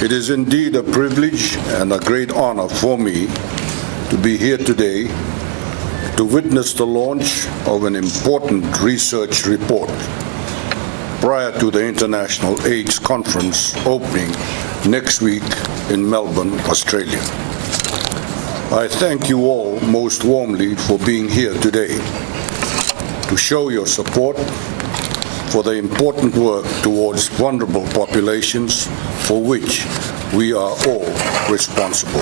It is indeed a privilege and a great honor for me to be here today to witness the launch of an important research report prior to the International AIDS Conference opening next week in Melbourne, Australia. I thank you all most warmly for being here today to show your support for the important work towards vulnerable populations for which we are all responsible.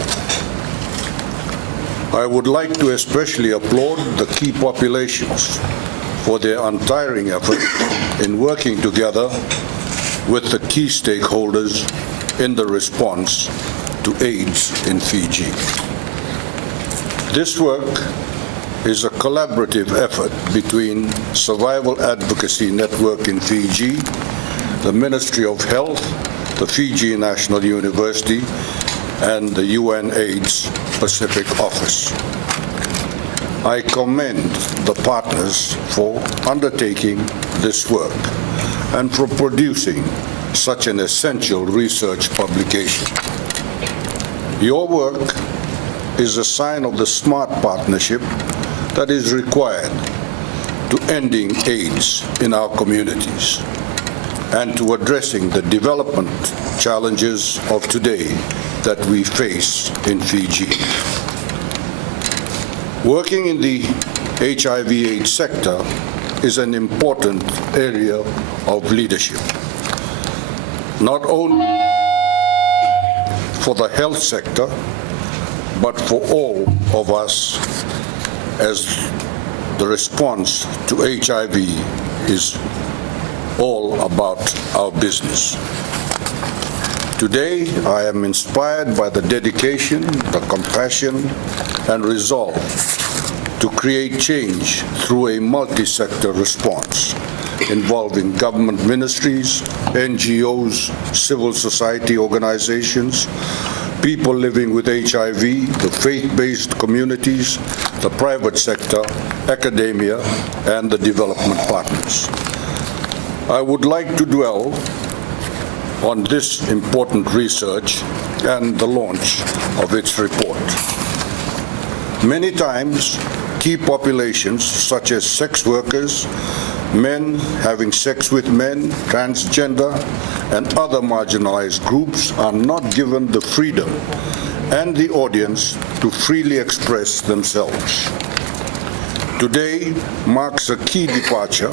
I would like to especially applaud the key populations for their untiring effort in working together with the key stakeholders in the response to AIDS in Fiji. This work is a collaborative effort between Survival Advocacy Network in Fiji, the Ministry of Health, the Fiji National University, and the UNAIDS Pacific Office. I commend the partners for undertaking this work and for producing such an essential research publication. Your work is a sign of the smart partnership that is required to ending AIDS in our communities and to addressing the development challenges of today that we face in Fiji. Working in the HIV/AIDS sector is an important area of leadership, not only for the health sector, but for all of us, as the response to HIV is all about our business. Today, I am inspired by the dedication, the compassion, and resolve to create change through a multi-sector response involving government ministries, NGOs, civil society organizations, people living with HIV, the faith-based communities, the private sector, academia, and the development partners. I would like to dwell on this important research and the launch of its report. Many times, key populations such as sex workers, men having sex with men, transgender, and other marginalized groups are not given the freedom and the audience to freely express themselves. Today marks a key departure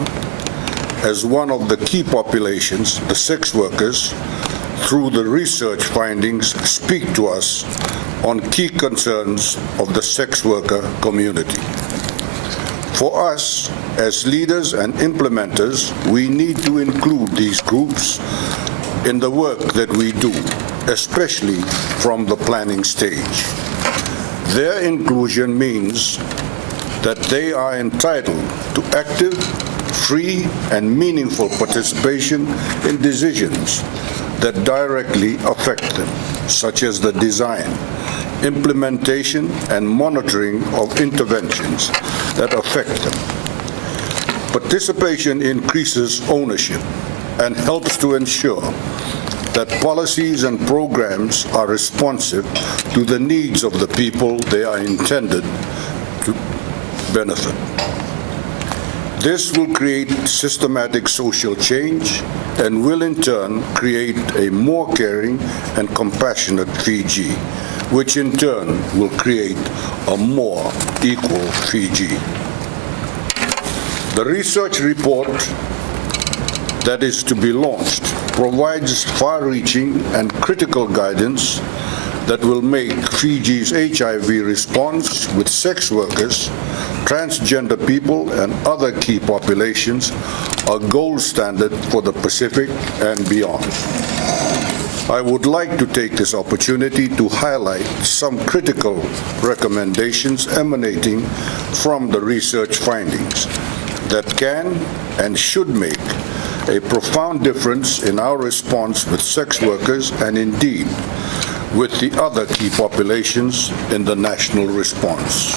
as one of the key populations, the sex workers, through the research findings, speak to us on key concerns of the sex worker community. For us, as leaders and implementers, we need to include these groups in the work that we do, especially from the planning stage. Their inclusion means that they are entitled to active, free, and meaningful participation in decisions that directly affect them, such as the design, implementation, and monitoring of interventions that affect them. Participation increases ownership and helps to ensure that policies and programs are responsive to the needs of the people they are intended to benefit. This will create systematic social change and will in turn create a more caring and compassionate Fiji, which in turn will create a more equal Fiji. The research report that is to be launched provides far-reaching and critical guidance that will make Fiji's HIV response with sex workers, transgender people, and other key populations a gold standard for the Pacific and beyond. I would like to take this opportunity to highlight some critical recommendations emanating from the research findings that can and should make a profound difference in our response with sex workers and indeed with the other key populations in the national response.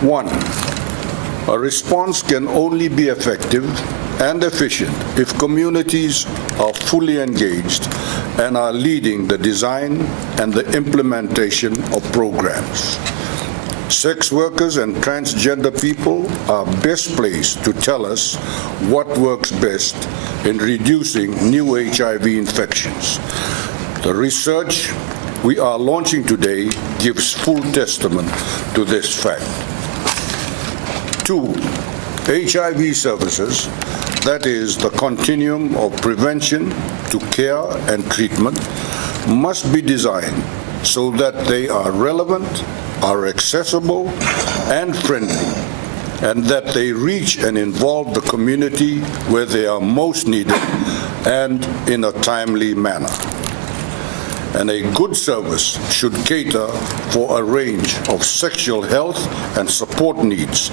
1. A response can only be effective and efficient if communities are fully engaged and are leading the design and the implementation of programs. Sex workers and transgender people are best placed to tell us what works best in reducing new HIV infections. The research we are launching today gives full testament to this fact. 2. HIV services, that is, the continuum of prevention to care and treatment, must be designed so that they are relevant, are accessible and friendly, and that they reach and involve the community where they are most needed and in a timely manner. And a good service should cater for a range of sexual health and support needs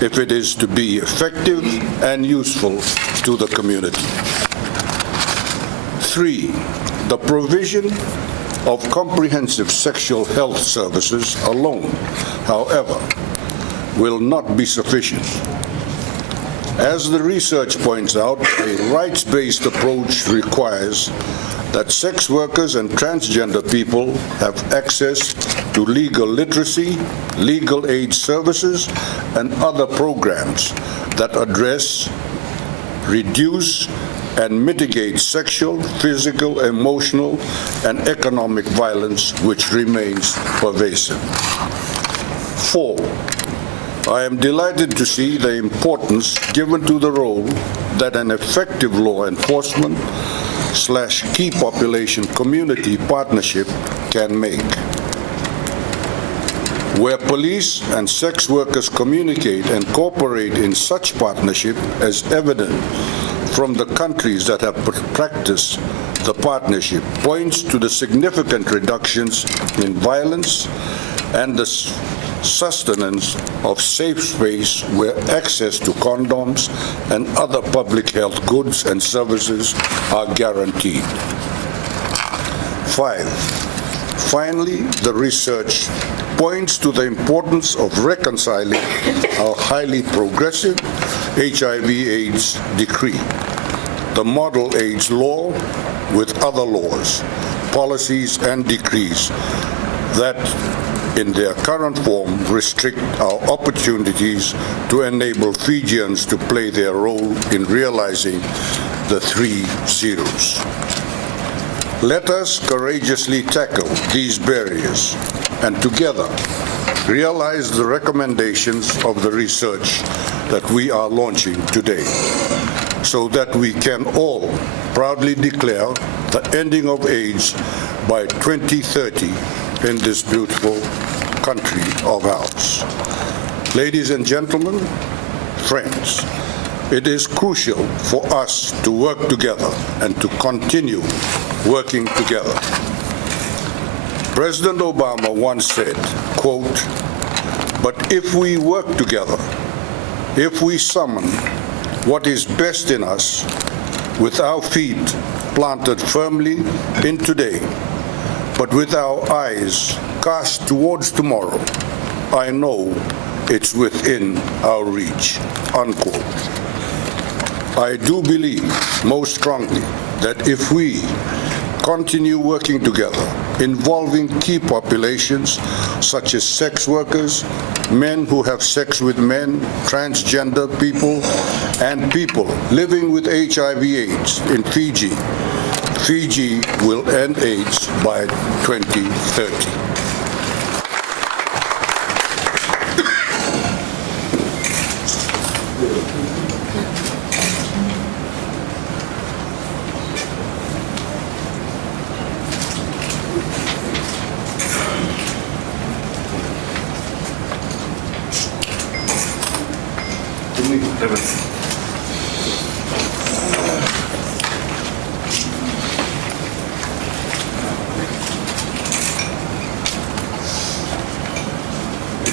if it is to be effective and useful to the community. 3. The provision of comprehensive sexual health services alone, however, will not be sufficient. As the research points out, a rights-based approach requires that sex workers and transgender people have access to legal literacy, legal aid services, and other programs that address, reduce, and mitigate sexual, physical, emotional, and economic violence which remains pervasive. 4. I am delighted to see the importance given to the role that an effective law enforcement / key population community partnership can make. Where police and sex workers communicate and cooperate in such partnership, as evident from the countries that have practiced the partnership, points to the significant reductions in violence and the sustenance of safe space where access to condoms and other public health goods and services are guaranteed. 5. Finally, the research points to the importance of reconciling our highly progressive HIV/AIDS decree, the Model AIDS Law, with other laws, policies, and decrees that, in their current form, restrict our opportunities to enable Fijians to play their role in realizing the 3 zeros. Let us courageously tackle these barriers and together realize the recommendations of the research that we are launching today, so that we can all proudly declare the ending of AIDS by 2030 in this beautiful country of ours. Ladies and gentlemen, friends, it is crucial for us to work together and to continue working together. President Obama once said, quote, "But if we work together, if we summon what is best in us with our feet planted firmly in today, but with our eyes cast towards tomorrow, I know it's within our reach," unquote. I do believe most strongly that if we continue working together, involving key populations such as sex workers, men who have sex with men, transgender people, and people living with HIV/AIDS in Fiji, Fiji will end AIDS by 2030.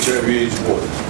HIV/AIDS board.